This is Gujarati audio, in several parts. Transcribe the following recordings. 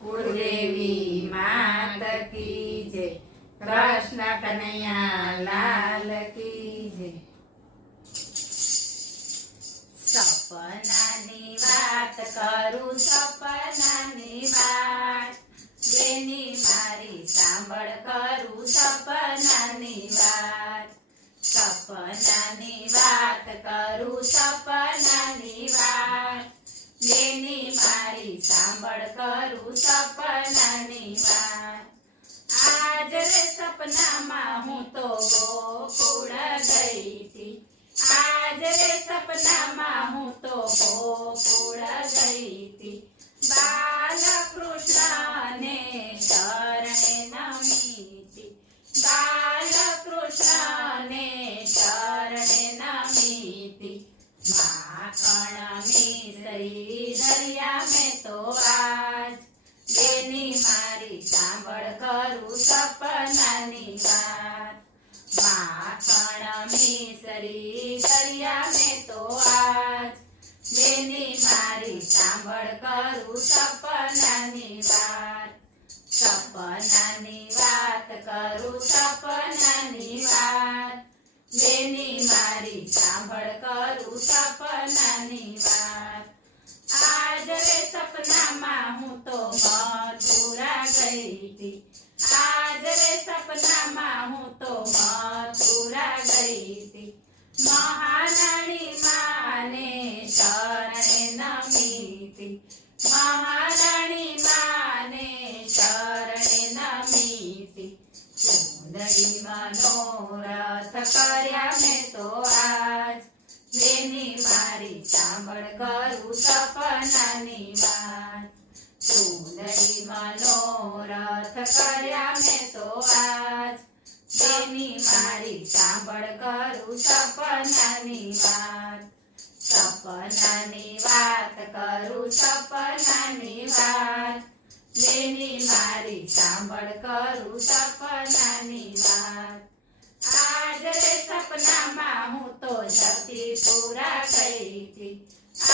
કુળદેવી માત કી જય, કૃષ્ણ કનૈયા લાલ કી જય. સપનાની વાત કરું, સપનાની વાત, બેની મારી સાંભળ કરું સપનાની વાત. સપનાની વાત કરું, સપનાની વાત, બેની મારી સાંભળ કરું સપનાની વાત. આજ રે સપનામાં હું તો ગોકુળ ગઈ હતી, આજ રે સપનામાં હું તો ગોકુળ ગઈ હતી. બાલકૃષ્ણને શરણે નમીતી, બાલકૃષ્ણને શરણે નમીતી. માખણ મિસરી દરિયા મેં તો આજ, બેની મારી સાંભળ કરું સપનાની વાત. માખણ મિસરી દરિયા મેં તો આજ, બેની મારી સાંભળ કરું સપનાની વાત. સપનાની વાત કરું, સપનાની વાત, બેની મારી સાંભળ કરું સપનાની વાત. આજ રે સપનામાં હું તો મથુરા ગઈ હતી, આજ રે સપનામાં હું તો મથુરા ગઈ હતી. મહારાણી માને શરણે નમીતી, મહારાણી માને શરણે નમીતી. સુંદરી મનોરથ કર્યા મેં તો આજ, બેની મારી સાંભળ કરું સપનાની વાત. સુંદરી મનોરથ કર્યા મેં તો આજ, બેની મારી સાંભળ કરું સપનાની વાત. સપનાની વાત કરું, સપનાની વાત, બેની મારી સાંભળ કરું સપનાની વાત. આજ રે સપનામાં હું તો જતીપુરા ગઈ હતી,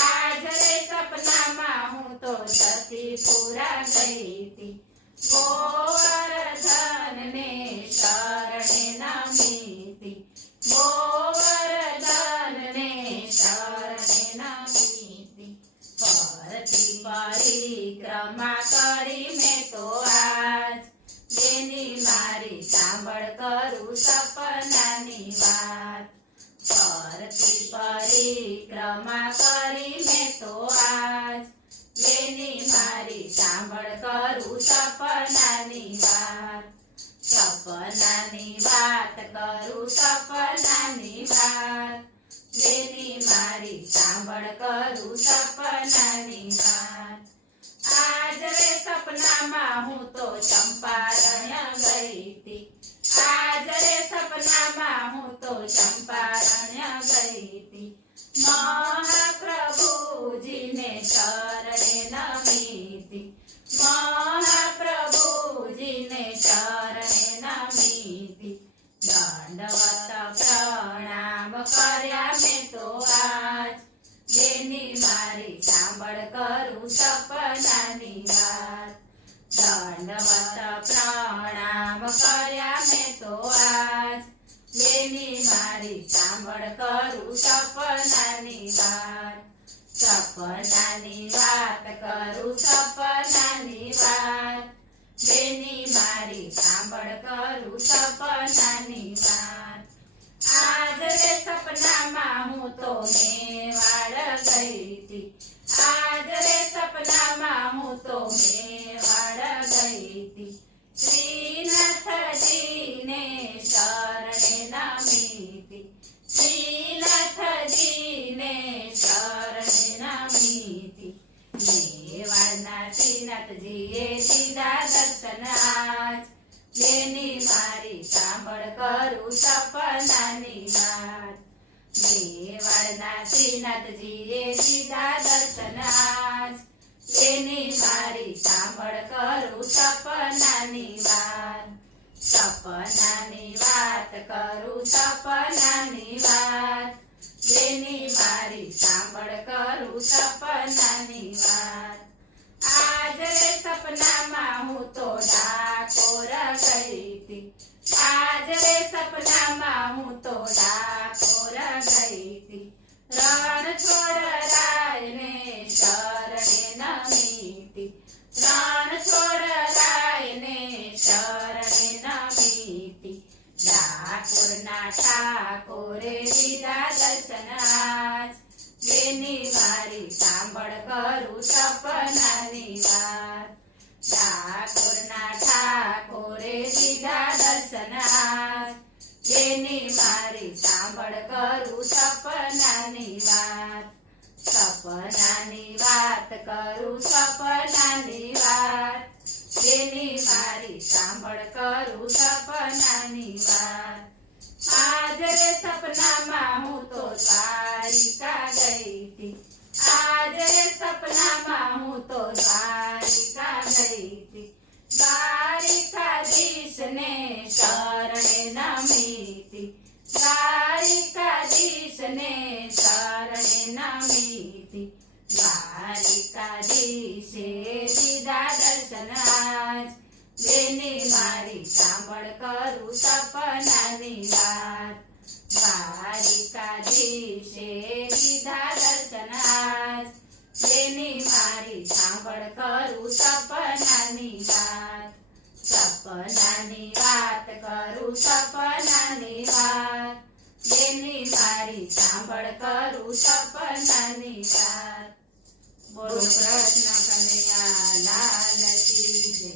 આજ રે સપનામાં હું તો જતીપુરા ગઈ હતી. ગોવર્ધનને શરણે નમીતી, ગોવર્ધનને શરણે નમીતી. ફરતી પરિક્રમા કરી મેં તો આજ, બેની મારી સાંભળ કરું સપનાની વાત. ફરતી પરિક્રમા કરી મેં તો આજ, બેની મારી સાંભળ કરું સપનાની વાત. સપનાની વાત કરું, સપનાની વાત, બેની મારી સાંભળ કરું સપનાની વાત. આજ રે સપનામાં હું તો ચંપારણ્ય ગઈ હતી, આજ રે સપનામાં હું તો ચંપારણ્ય ગઈ હતી. મહાપ્રભુજીને શરણે નમીતી, મહાપ્રભુજીને શરણે નમીતી. દંડવત પ્રણામ કર્યા મેં તો આજ, બેની મારી સાંભળ કરું સપનાની વાત. દંડવત પ્રણામ કર્યા મેં તો આજ, બેની મારી સાંભળ કરું સપનાની વાત. સપનાની વાત કરું, સપનાની વાત, બેની મારી સાંભળ કરું સપનાની વાત. આજ રે સપનામાં હું તો મેવાડ ગઈ હતી, આજ રે સપનામાં હું તો મેવાડ ગઈ હતી. શ્રીનાથજીને શરણે નમીતી, શ્રીનાથજીને શરણે નમીતી. મેવાડના શ્રીનાથજીએ દીધા દર્શન આજ, બેની મારી સાંભળ કરું સપનાની વાત. મેવાડના શ્રીનાથજીએ દીધા દર્શન આજ, બેની મારી સાંભળ કરું સપનાની વાત. સપનાની વાત કરું, સપનાની વાત, બેની મારી સાંભળ કરું સપનાની વાત. આજ રે સપનામાં હું તો ડાકોર ગઈ તી આજ રે સપનામાં હું તો ડાકોર ગઈ તી રણ છોડ રાયને શરણે નમી તી રણ છોડ રાયને શરણે નમી તી ડાકોરના ઠાકોરે દીધા દર્શન આજ બેની મારી સાંભળ કરું સપનાની વાત ડાકોરના ઠાકોરે દીધા દર્શન આજ બેની મારી સાંભળ કરું સપનાની વાત સપનાની વાત કરું સપનાની વાત બેની મારી સાંભળ કરું સપનાની વાત આજ રે સપનામાં હું તો દ્વારિકા ગઈ તી આજ રે સપનામાં હું તો દ્વારિકા ગઈ તી દ્વારિકાધીશને શરણે નમી તી દ્વારિકાધીશને શરણે નમી તી દ્વારિકાધીશે દીધા દર્શન આજ બેની મારી સાંભળ કરું સપનાની વાત દ્વારિકાધીશે દીધા દર્શન આજ બેની મારી સાંભળ કરું સપનાની વાત સપનાની વાત કરું સપનાની વાત બેની મારી સાંભળ કરું સપનાની વાત બોલો કૃષ્ણ કનૈયા લાલ કી જય